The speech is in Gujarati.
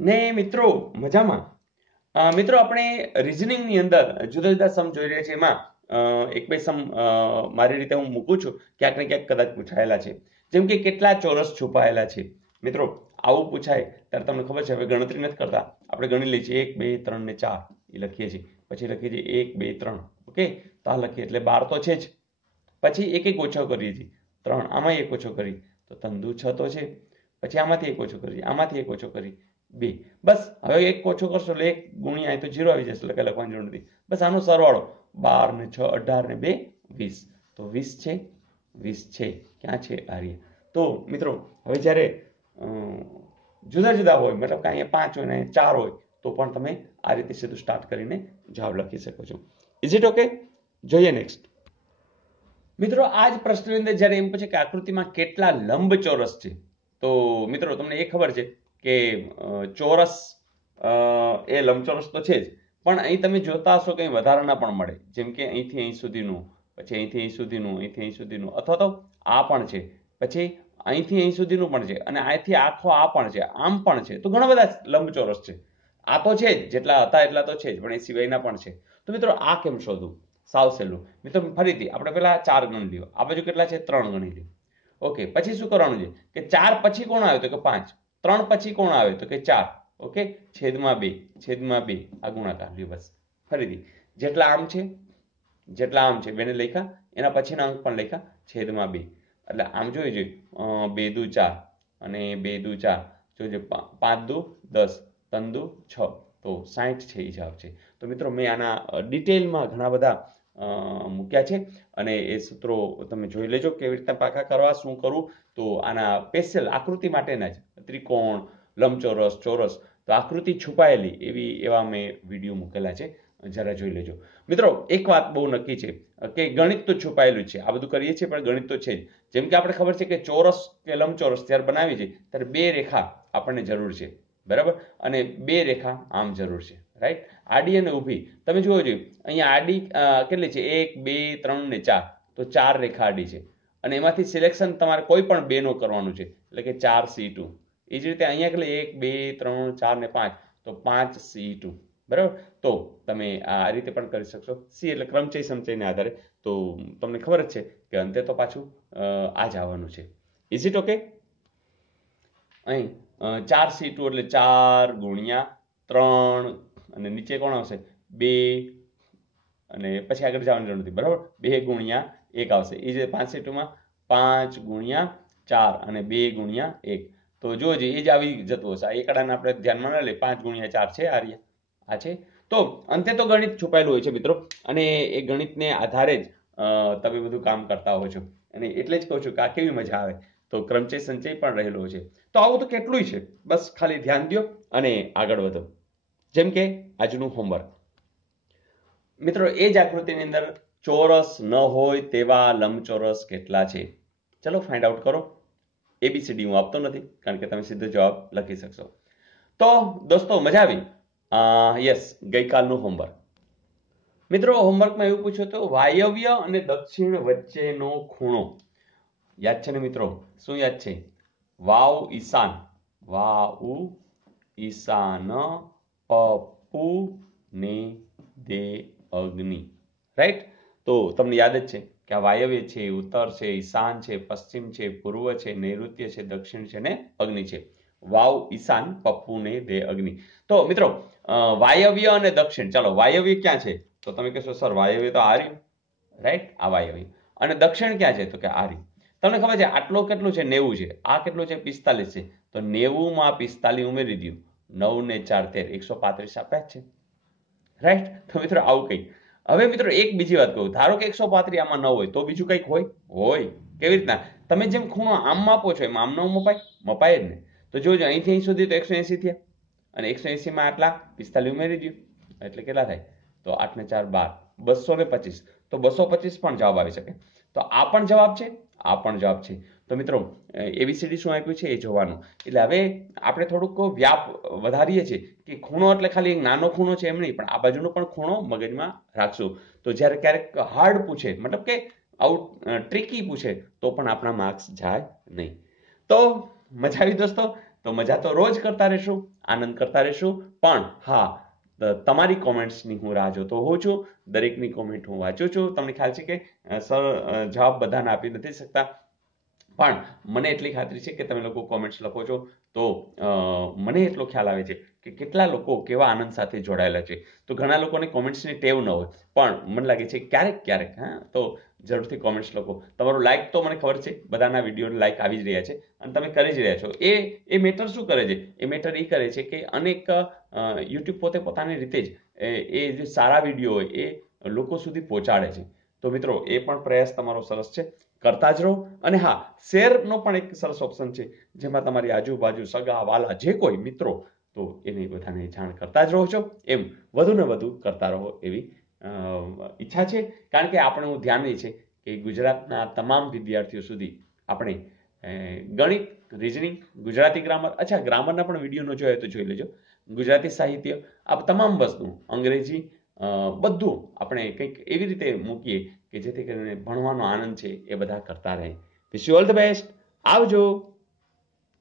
ને મિત્રો મજામાં. મિત્રો આપણે રીઝનિંગની અંદર જુદા જુદા સમ જોઈ રહ્યા છીએ. એમાં એક બે સમ મારી રીતે હું મૂકું છું, ક્યાંક ને ક્યાંક કદાચ પૂછાયેલા છે. જેમ કે કેટલા ચોરસ છુપાયેલા છે. મિત્રો આવું પૂછાય ત્યારે તમને ખબર છે, હવે ગણતરી નથી કરતા, આપણે ગણી લઈએ છીએ 1 2 3 ને 4 એ લખીએ છીએ, પછી લખીએ છીએ 1 2 3. ઓકે, તો આ લખીએ એટલે 12 તો છે જ. પછી એક એક ઓછો કરીએ છીએ, 3 આમાં એક ઓછો કરી તો 3 દુ 6 તો છે. પછી આમાંથી એક ઓછો કરી, આમાંથી એક ઓછો કરી 2. બસ હવે એક ઓછો કરશો એટલે 1 ગુણ્યા તો 0 આવી જશે, એટલે કઈ લખવાની જરૂર નથી. બસ આનો સરવાળો 12 ને 6 18 ને 2 20. તો 20 છે, 20 છે. ક્યાં છે આર્ય? તો મિત્રો હવે જ્યારે જુદા જુદા હોય, મતલબ કે અહીંયા 5 હોય ને 4 હોય, તો પણ તમે આ રીતે સીધું સ્ટાર્ટ કરીને જવાબ લખી શકો છો. Is it okay? જોઈએ નેક્સ્ટ. મિત્રો આ જ પ્રશ્નની અંદર જ્યારે એમ પૂછે કે આકૃતિમાં કેટલા લંબચોરસ છે, તો મિત્રો તમને એ ખબર છે કે ચોરસ એ લંબચોરસ તો છે જ, પણ અહીં તમે જોતા હશો કંઈ વધારાના પણ મળે, જેમ કે અહીંથી અહીં સુધીનું, પછી અહીંથી અહીં સુધીનું, અહીંથી અહીં સુધીનું, અથવા તો આ પણ છે, પછી અહીંથી અહીં સુધીનું પણ છે, અને અહીંથી આખો આ પણ છે, આમ પણ છે. તો ઘણા બધા લંબચોરસ છે. આ તો છે જ, જેટલા હતા એટલા તો છે જ, પણ એ સિવાયના પણ છે. તો મિત્રો આ કેમ શોધવું? સાવ સહેલું. મિત્રો ફરીથી આપણે પેલા 4 ગણી લ્યો, આ બાજુ કેટલા છે 3 ગણી લ્યો. ઓકે, પછી શું કરવાનું છે કે 4 પછી કોણ આવે તો કે 5, 3 પછી કોણ આવે તો કે 4. ઓકે, છેદમાં 2, છેદમાં 2 આ ગુણાકાર લ્યો. બસ ફરીથી જેટલા આમ છે, જેટલા આમ છે બેને લખ્યા, એના પછીના અંક પણ લખ્યા, છેદમાં 2. એટલે આમ જોઈ જોઈએ 2 દુ 4 અને 2 દુ 4, જોજો 5 દુ 10, 3 દુ 6, તો 60 છે એ જવાબ છે. તો મિત્રો મેં આના ડિટેલમાં ઘણા બધા મૂક્યા છે, અને એ સૂત્રો તમે જોઈ લેજો કેવી રીતના પાકા કરવા, શું કરવું. તો આના સ્પેશિયલ આકૃતિ માટેના જ ત્રિકોણ, લંબચોરસ, ચોરસ, તો આકૃતિ છુપાયેલી એવા મેં વિડીયો મૂકેલા છે, જરા જોઈ લેજો. મિત્રો એક વાત બહુ નક્કી છે કે ગણિત તો છુપાયેલું છે, આ બધું કરીએ છીએ પણ ગણિત તો છે જ. જેમ કે આપણે ખબર છે કે ચોરસ કે લંબચોરસ જ્યારે બનાવી છે ત્યારે 2 રેખા આપણને જરૂર છે, બરાબર, અને 2 રેખા આમ જરૂર છે, રાઈટ, આડી અને ઊભી. તમે જુઓ જોઈએ અહીંયા આડી કેટલી છે 1 2 3 ને 4, તો 4 રેખા આડી છે, અને એમાંથી સિલેક્શન તમારે કોઈ પણ 2 નો કરવાનું છે, એટલે કે 4C2. એ જ રીતે અહીંયા કેટલી 1 2 3 4 ને 5, તો 5C2, બરાબર. તો તમે આ રીતે પણ કરી શકશો. સી એટલે ક્રમચય સમચયને આધારે. તો તમને ખબર જ છે કે અંતે તો પાછું આ જ આવવાનું છે. Is it okay? અહીં 4C2 એટલે 4 ગુણ્યા 3, અને નીચે કોણ આવશે 2, અને પછી આગળ જવાની જરૂર નથી, બરાબર. 2 ગુણ્યા 1 આવશે. એ જે 5C2માં 5 ગુણ્યા 4 અને 2 ગુણ્યા 1. તો જોજો એ જ આવી જતું હશે. આ એકડાને આપણે ધ્યાનમાં ન લઈએ, 5 ગુણ્યા 4 છે આર્ય, આ છે. તો અંતે તો ગણિત છુપાયેલું હોય છે મિત્રો, અને એ ગણિતને આધારે જ તમે બધું કામ કરતા હો છો, અને એટલે જ કહું છું કે આ કેવી મજા આવે. તો ક્રમચય સંચય પણ રહેલો છે. તો આવું તો કેટલું છે, બસ ખાલી ધ્યાન દો અને આગળ વધો. જેમ કે આજનું હોમવર્ક. મિત્રો એ જ આકૃતિની અંદર ચોરસ ન હોય તેવા લંબચોરસ કેટલા છે, ચલો ફાઇન્ડ આઉટ કરો. એબીસીડી હું આપતો નથી, કારણ કે તમે સીધો જવાબ લખી શકશો. તો દોસ્તો મજા આવી? યસ, ગઈકાલનું હોમવર્ક. મિત્રો હોમવર્કમાં એવું પૂછ્યું હતું, વાયવ્ય અને દક્ષિણ વચ્ચેનો ખૂણો યાદ છે ને મિત્રો? શું યાદ છે? વાવ ઈશાન, વાઉ ઈશાન, પપ્પુ ને દે અગ્નિ, રાઈટ. તો તમને યાદ જ છે કે આ વાયવ્ય છે, ઉત્તર છે, ઈશાન છે, પશ્ચિમ છે, પૂર્વ છે, નૈઋત્ય છે, દક્ષિણ છે ને અગ્નિ છે. વાવ ઈશાન, પપ્પુ ને દે અગ્નિ. તો મિત્રો વાયવ્ય અને દક્ષિણ, ચાલો વાયવ્ય ક્યાં છે? તો તમે કહેશો સર વાયવ્ય તો આ રહ્યું, રાઈટ, આ વાયવ્ય. અને દક્ષિણ ક્યાં છે? તો કે આ રહ્યું. તમને ખબર છે આટલો કેટલું છે? 90 છે. આ કેટલું છે? 45 છે. તો 90 માં 45 ઉમેરી દો, 9 ને 4 13, 135 આપ્યા છે, રાઈટ. તો મિત્રો આવું કંઈક. હવે મિત્રો એક બીજી વાત કહું, ધારો કે 135 આમાં ન હોય તો બીજું કંઈક હોય. કેવી રીતના? તમે જેમ ખૂણો આમ માપો છો એમ આમ ન મપાય? મપાય જ ને. તો જોજો અહીંથી અહીં સુધી તો 180 થયા, અને 180 માં આટલા 45 ઉમેરી દો, એટલે કેટલા થાય? તો 8 ને 4 12, 225. તો 225 પણ જવાબ આવી શકે. તો આ પણ જવાબ છે, આ પણ જવાબ છે. તો મિત્રો એબીસીડી શું આપ્યું છે એ જોવાનું. એટલે હવે આપણે થોડુંક વ્યાપ વધારીએ છીએ કે ખૂણો એટલે ખાલી એક નાનો ખૂણો છે એમ નહીં, પણ આ બાજુનો પણ ખૂણો મગજમાં રાખશું. તો જ્યારે ક્યારેક હાર્ડ પૂછે, મતલબ કે આવું ટ્રિકી પૂછે, તો પણ આપણા માર્ક્સ જાય નહીં. તો મજા આવી દોસ્તો? તો મજા તો રોજ કરતા રહેશું, આનંદ કરતા રહેશું, પણ હા, તમારી કોમેન્ટ્સની હું રાહ જોતો હોઉં છું. દરેકની કોમેન્ટ હું વાંચું છું. તમને ખ્યાલ છે કે સર જવાબ બધાને આપી નથી શકતા, પણ મને એટલી ખાતરી છે કે તમે લોકો કોમેન્ટ્સ લખો છો તો મને એટલો ખ્યાલ આવે છે કે કેટલા લોકો કેવા આનંદ સાથે જોડાયેલા છે. તો ઘણા લોકોને કોમેન્ટ્સની ટેવ ન હોય, પણ મને લાગે છે ક્યારેક ક્યારેક, હા, તો જરૂરથી કોમેન્ટ્સ લખો. તમારું લાઇક તો મને ખબર છે બધાના વિડીયોને લાઇક આવી જ રહ્યા છે અને તમે કરી જ રહ્યા છો. એ મેટર શું કરે છે? એ મેટર એ કરે છે કે અનેક યુટ્યુબ પોતે પોતાની રીતે જ એ જે સારા વિડીયો હોય એ લોકો સુધી પહોંચાડે છે. તો મિત્રો, એ પણ પ્રયાસ તમારો સરસ છે, કરતા જ રહો. અને હા, શેરનો પણ એક સરસ ઓપ્શન છે, જેમાં તમારી આજુબાજુ સગા વાલા જે કોઈ મિત્રો, તો એને બધાને જાણ કરતા જ રહો છો. એમ વધુ ને વધુ કરતા રહો એવી ઈચ્છા છે, કારણ કે આપણું ધ્યાન એ છે કે ગુજરાતના તમામ વિદ્યાર્થીઓ સુધી આપણે ગણિત, રિઝનિંગ, ગુજરાતી ગ્રામર, અચ્છા ગ્રામરના પણ વિડીયો ન જોયો તો જોઈ લેજો, ગુજરાતી સાહિત્ય, આ તમામ વસ્તુ, અંગ્રેજી, બધું આપણે કંઈક એવી રીતે મૂકીએ કે જેથી કરીને ભણવાનો આનંદ છે એ બધા કરતા રહે. Wish you all the best. આવજો.